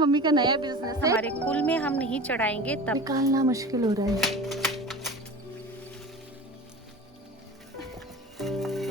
Mummy का नया business है। हमारे कुल में हम नहीं चढ़ाएंगे तब निकालना मुश्किल हो रहा है।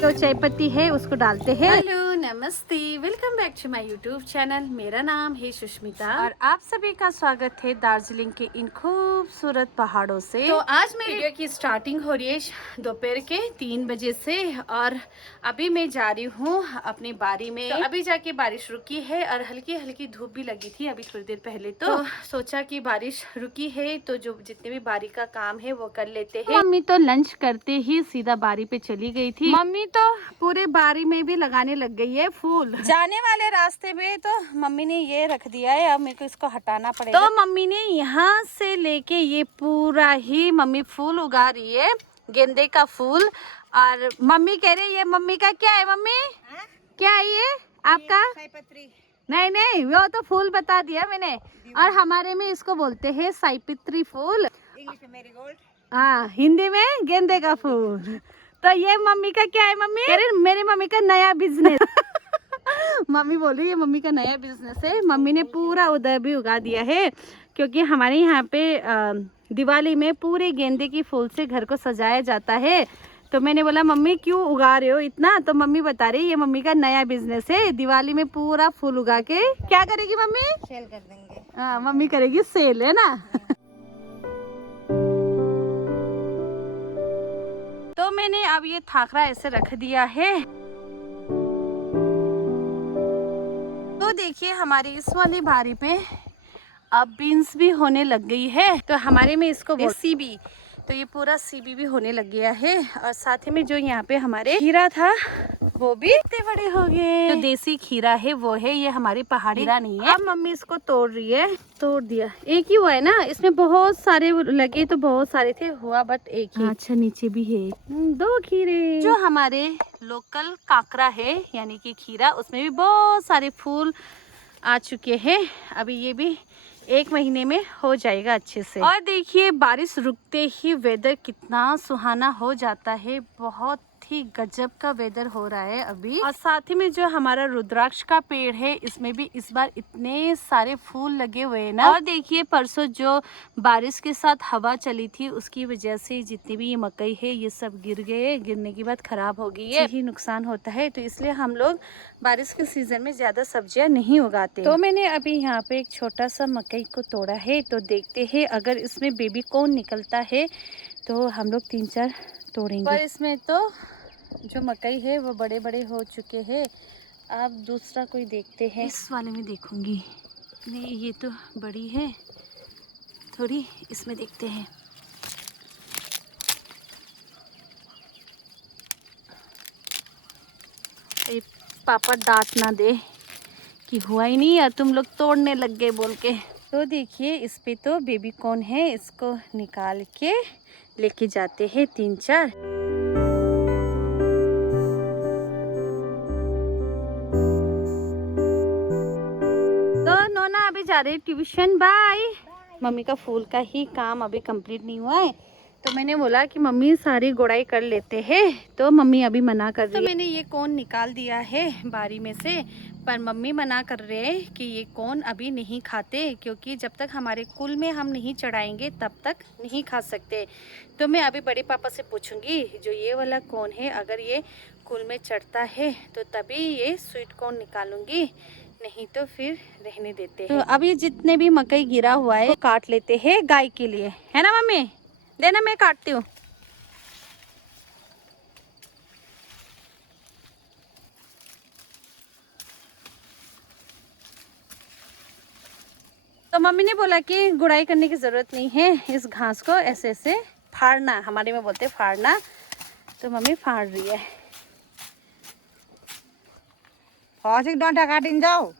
जो चाय पत्ती है उसको डालते हैं। हेलो नमस्ते, welcome back to my YouTube channel. मेरा नाम है सुष्मिता और आप सभी का स्वागत है दार्जिलिंग के इन खूबसूरत पहाड़ों से। तो आज मेरी वीडियो की स्टार्टिंग हो रही है दोपहर के 3 बजे से और अभी मैं जा रही हूँ अपनी बारी में। तो अभी जाके बारिश रुकी है और हल्की हल्की धूप भी लगी थी अभी थोड़ी देर पहले। तो सोचा कि बारिश रुकी है तो जो जितने भी बारी का काम है वो कर लेते हैं। मम्मी तो लंच करते ही सीधा बारी पे चली गई थी। मम्मी तो पूरे बारी में भी लगाने लग गई है फूल। जाने वाले रास्ते में तो मम्मी ने ये रख दिया है, अब मेरे को इसको हटाना पड़ेगा। तो मम्मी ने यहाँ से लेके ये पूरा ही मम्मी फूल उगा रही है, गेंदे का फूल। और मम्मी कह रही है, मम्मी का क्या है मम्मी? क्या है ये आपका? नहीं नहीं, वो तो फूल बता दिया मैंने। और हमारे में इसको बोलते हैं साईपत्री फूल, इंग्लिश में मैरीगोल्ड, हाँ हिंदी में गेंदे का फूल। तो ये मम्मी का क्या है मम्मी? अरे मेरी मम्मी का नया बिजनेस। मम्मी बोल रही है मम्मी का नया बिजनेस है। मम्मी ने पूरा उधर भी उगा दिया है क्योंकि हमारे यहाँ पे दिवाली में पूरे गेंदे की फूल से घर को सजाया जाता है। तो मैंने बोला मम्मी क्यों उगा रहे हो इतना? तो मम्मी बता रही ये मम्मी का नया बिजनेस है, दिवाली में पूरा फूल उगा के क्या करेगी मम्मी? सेल कर देंगे। हाँ मम्मी करेगी सेल, है ना। तो मैंने अब ये थाकरा ऐसे रख दिया है। तो देखिए हमारी इस वाली बारी पे अब बीन्स भी होने लग गई है। तो हमारे में इसको सीबी, तो ये पूरा सीबी भी होने लग गया है। और साथ ही में जो यहाँ पे हमारे खीरा था वो भी इतने बड़े हो गए। जो देसी खीरा है वो है, ये हमारी पहाड़ी खीरा नहीं है। अब मम्मी इसको तोड़ रही है। तोड़ दिया, एक ही हुआ है ना, इसमें बहुत सारे लगे तो बहुत सारे थे, हुआ बट एक ही। अच्छा नीचे भी है 2 खीरे। जो हमारे लोकल काकरा है यानी कि खीरा, उसमें भी बहुत सारे फूल आ चुके हैं। अभी ये भी 1 महीने में हो जाएगा अच्छे से। और देखिए बारिश रुकते ही वेदर कितना सुहाना हो जाता है, बहुत ही गजब का वेदर हो रहा है अभी। और साथ ही में जो हमारा रुद्राक्ष का पेड़ है इसमें भी इस बार इतने सारे फूल लगे हुए हैं ना। और देखिए परसों जो बारिश के साथ हवा चली थी उसकी वजह से जितनी भी ये मकई है ये सब गिर गए, गिरने के बाद खराब हो गई है, ही नुकसान होता है। तो इसलिए हम लोग बारिश के सीजन में ज्यादा सब्जियां नहीं उगाते। तो मैंने अभी यहाँ पे एक छोटा सा मकई को तोड़ा है, तो देखते हैं अगर इसमें बेबी कॉर्न निकलता है तो हम लोग 3-4 तोड़ेंगे। पर इसमें तो जो मकई है वो बड़े बड़े हो चुके हैं। अब दूसरा कोई देखते हैं। इस वाले में देखूंगी, नहीं ये तो बड़ी है थोड़ी, इसमें देखते हैं। पापा डांट ना दे कि हुआ ही नहीं या तुम लोग तोड़ने लग गए बोल के। तो देखिए इस पे तो बेबी कॉर्न है, इसको निकाल के लेके जाते हैं 3-4। तो नोना अभी जा रही ट्यूशन, बाय। मम्मी का फूल का ही काम अभी कंप्लीट नहीं हुआ है, तो मैंने बोला कि मम्मी सारी गोड़ाई कर लेते हैं, तो मम्मी अभी मना कर रही है। तो मैंने ये कोन निकाल दिया है बारी में से, पर मम्मी मना कर रहे हैं कि ये कोन अभी नहीं खाते क्योंकि जब तक हमारे कुल में हम नहीं चढ़ाएंगे तब तक नहीं खा सकते। तो मैं अभी बड़े पापा से पूछूंगी जो ये वाला कोन है, अगर ये कुल में चढ़ता है तो तभी ये स्वीट कोन निकालूंगी, नहीं तो फिर रहने देते हैं। तो अभी जितने भी मकई गिरा हुआ है काट लेते हैं गाय के लिए, है ना मम्मी? देना मैं काटती हूँ। तो मम्मी ने बोला कि गुड़ाई करने की जरूरत नहीं है, इस घास को ऐसे ऐसे फाड़ना, हमारे में बोलते फाड़ना। तो मम्मी फाड़ रही है। डांटा काटिन जाओ।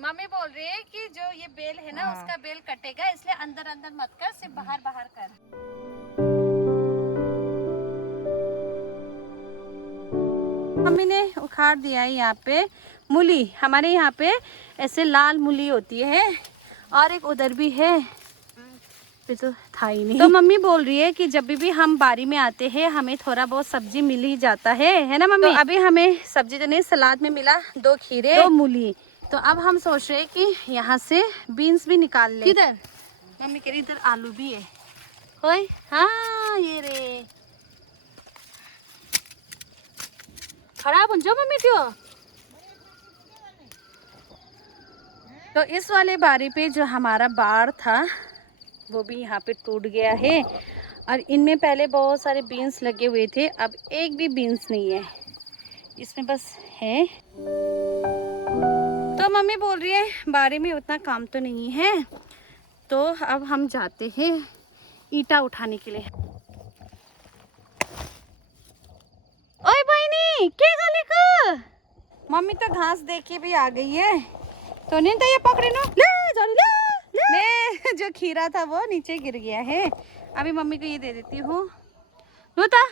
मम्मी बोल रही है कि जो ये बेल है ना उसका बेल कटेगा, इसलिए अंदर अंदर मत कर, सिर्फ बाहर बाहर कर। मम्मी ने उखाड़ दिया है यहाँ पे मूली, हमारे यहाँ पे ऐसे लाल मूली होती है, और एक उधर भी है, पे तो था ही नहीं। तो मम्मी बोल रही है कि जब भी हम बारी में आते हैं हमें थोड़ा बहुत सब्जी मिल ही जाता है ना मम्मी? तो अभी हमें सब्जी तो नहीं, सलाद में मिला 2 खीरे 2 मूली, तो अब हम सोच रहे हैं कि यहाँ से बीन्स भी निकाल ले। किधर? मम्मी कह रही इधर आलू भी है। होय हाँ ये रे खराब हो जाओ मम्मी क्यों। तो इस वाले बारी पे जो हमारा बाड़ था वो भी यहाँ पे टूट गया है और इनमें पहले बहुत सारे बीन्स लगे हुए थे, अब एक भी बीन्स नहीं है इसमें, बस है। तो मम्मी बोल रही है बारी में उतना काम तो नहीं है, तो अब हम जाते हैं ईटा उठाने के लिए। ओए बहनी क्या गले को मम्मी तो घास देके भी आ गई है, तो नहीं तो ये पकड़े ना ले। मैं जो खीरा था वो नीचे गिर गया है, अभी मम्मी को ये दे देती हूँ। लूता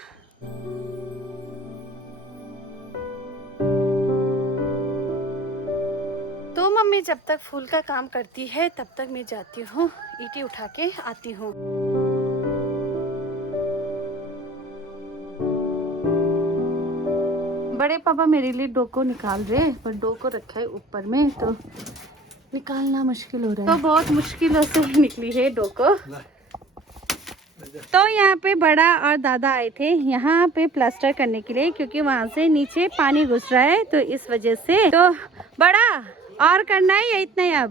तो मम्मी जब तक फूल का काम करती है तब तक मैं जाती हूँ ईंटें उठा के आती हूँ। बड़े पापा मेरे लिए डोको निकाल रहे, पर डोको रखा है ऊपर में तो निकालना मुश्किल हो रहा है, तो बहुत मुश्किलों से निकली है डोको। तो यहाँ पे बड़ा और दादा आए थे यहाँ पे प्लास्टर करने के लिए, क्योंकि वहाँ से नीचे पानी घुस रहा है, तो इस वजह से। तो बड़ा और करना है या इतना ही? अब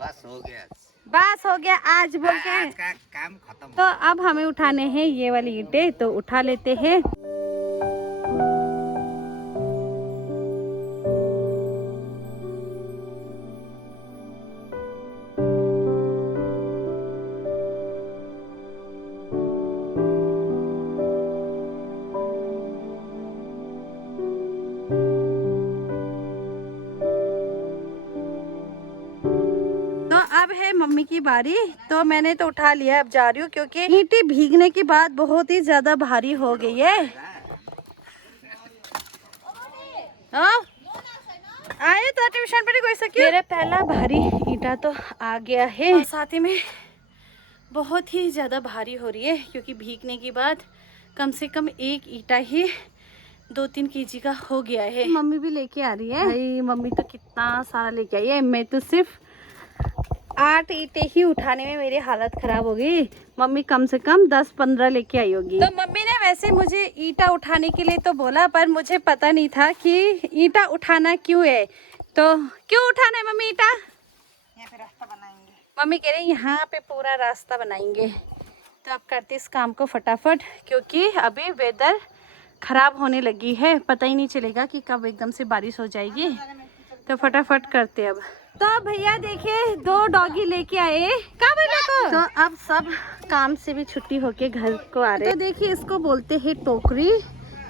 बस हो गया आज बोल के आज का काम खत्म। तो अब हमें उठाने हैं ये वाली ईंटें, तो उठा लेते हैं। अब है मम्मी की बारी, तो मैंने तो उठा लिया, अब जा रही हूँ क्योंकि ईंटें भीगने के बाद बहुत ही ज्यादा भारी हो गई है। आए तो ट्यूशन पर कोई सके मेरा पहला भारी ईंटा तो आ गया है, और साथ ही में बहुत ही ज्यादा भारी हो रही है क्योंकि भीगने के बाद कम से कम एक ईंटा ही 2-3 kg का हो गया है। मम्मी भी लेके आ रही है भाई, मम्मी तो कितना सारा लेके आई है, मैं तो सिर्फ 8 ईंटें ही उठाने में मेरी हालत खराब हो गई, मम्मी कम से कम 10-15 लेके आई होगी। तो मम्मी ने वैसे मुझे ईंटा उठाने के लिए तो बोला, पर मुझे पता नहीं था कि ईंटा उठाना क्यों है। तो क्यों उठाना है मम्मी ईंटा? यहाँ पे रास्ता बनाएंगे। मम्मी कह रही यहाँ पे पूरा रास्ता बनाएंगे, तो अब करते इस काम को फटाफट, क्योंकि अभी वेदर खराब होने लगी है, पता ही नहीं चलेगा कि कब एकदम से बारिश हो जाएगी, तो फटाफट करते अब। तो भैया देखिए 2 डॉगी लेके आए, तो अब सब काम से भी छुट्टी होके घर को आ रहे हैं। तो देखिए इसको बोलते हैं टोकरी,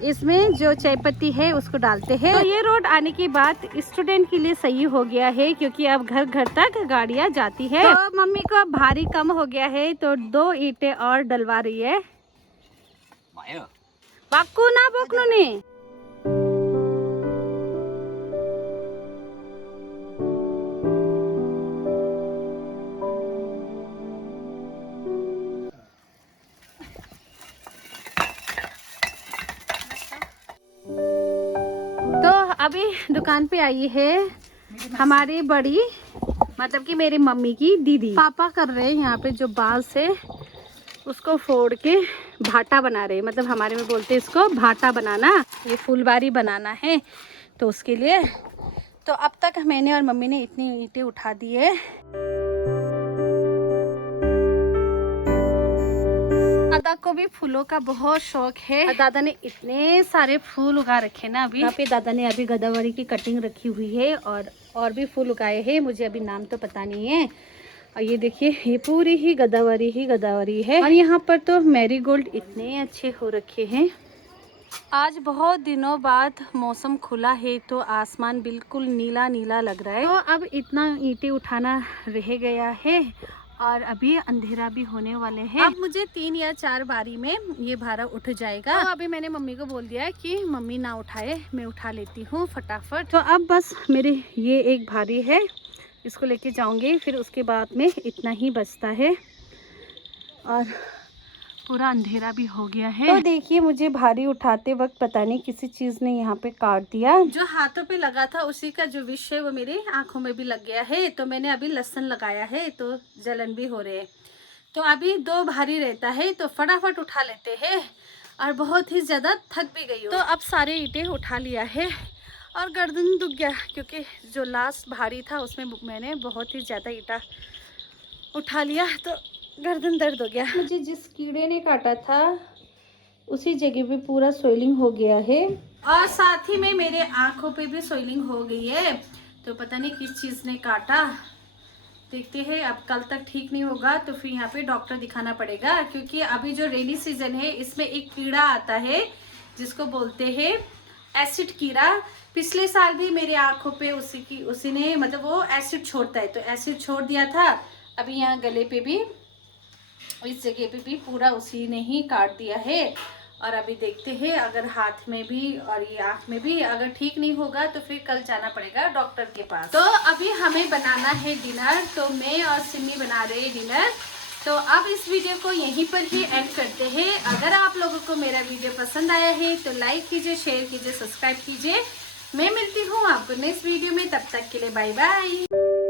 इसमें जो चाय पत्ती है उसको डालते हैं। तो ये रोड आने के बाद स्टूडेंट के लिए सही हो गया है, क्योंकि अब घर घर तक गाड़ियां जाती है। तो मम्मी को अब भारी कम हो गया है, तो 2 ईंटें और डलवा रही है। बाकू ना बोकनू नहीं। तो अभी दुकान पे आई है हमारी बड़ी, मतलब कि मेरी मम्मी की दीदी। पापा कर रहे हैं यहाँ पे जो बांस है उसको फोड़ के भाटा बना रहे हैं, मतलब हमारे में बोलते हैं इसको भाटा बनाना, ये फुलबारी बनाना है, तो उसके लिए। तो अब तक मैंने और मम्मी ने इतनी ईंटें उठा दी है। दादा को भी फूलों का बहुत शौक है, दादा ने इतने सारे फूल उगा रखे ना। अभी यहाँ पे दादा ने अभी गदावरी की कटिंग रखी हुई है, और भी फूल उगाए हैं, मुझे अभी नाम तो पता नहीं है। और ये देखिए ये पूरी ही गदावरी है, और यहाँ पर तो मैरीगोल्ड इतने अच्छे हो रखे हैं। आज बहुत दिनों बाद मौसम खुला है, तो आसमान बिल्कुल नीला नीला लग रहा है। तो अब इतना ईंटें उठाना रह गया है, और अभी अंधेरा भी होने वाले हैं। अब मुझे 3 या 4 बारी में ये भारा उठ जाएगा। तो अभी मैंने मम्मी को बोल दिया है कि मम्मी ना उठाए, मैं उठा लेती हूँ फटाफट। तो अब बस मेरे ये एक भारी है, इसको लेके जाऊंगी, फिर उसके बाद में इतना ही बचता है। और पूरा अंधेरा भी हो गया है। तो देखिए मुझे भारी उठाते वक्त पता नहीं किसी चीज ने यहाँ पे काट दिया। जो हाथों पे लगा था उसी का जो विष है वो मेरी आंखों में भी लग गया है। तो मैंने अभी लहसुन लगाया है तो जलन भी हो रहे है। तो अभी 2 भारी रहता है तो फटाफट उठा लेते हैं और बहुत ही ज़्यादा थक भी गई हूँ। तो अब सारे ईंटें उठा लिया है और गर्दन दुख गया क्योंकि जो लास्ट भारी था उसमें मैंने बहुत ही ज़्यादा ईंटा उठा लिया तो गर्दन दर्द हो गया। मुझे जिस कीड़े ने काटा था उसी जगह पे पूरा स्वेलिंग हो गया है और साथ ही में मेरे आँखों पे भी स्वेलिंग हो गई है। तो पता नहीं किस चीज़ ने काटा, देखते हैं। अब कल तक ठीक नहीं होगा तो फिर यहाँ पे डॉक्टर दिखाना पड़ेगा क्योंकि अभी जो रेनी सीजन है इसमें एक कीड़ा आता है जिसको बोलते हैं एसिड कीड़ा। पिछले साल भी मेरे आंखों पे उसी ने मतलब वो एसिड छोड़ता है तो एसिड छोड़ दिया था। अभी यहाँ गले पे भी इस जगह पे भी पूरा उसी ने ही काट दिया है। और अभी देखते हैं अगर हाथ में भी और ये आँख में भी अगर ठीक नहीं होगा तो फिर कल जाना पड़ेगा डॉक्टर के पास। तो अभी हमें बनाना है डिनर। तो मैं और सिमी बना रहे हैं डिनर। तो अब इस वीडियो को यहीं पर ही एंड करते हैं। अगर आप लोगों को मेरा वीडियो पसंद आया है तो लाइक कीजिए, शेयर कीजिए, सब्सक्राइब कीजिए। मैं मिलती हूँ आपको नेक्स्ट वीडियो में, तब तक के लिए बाय बाय।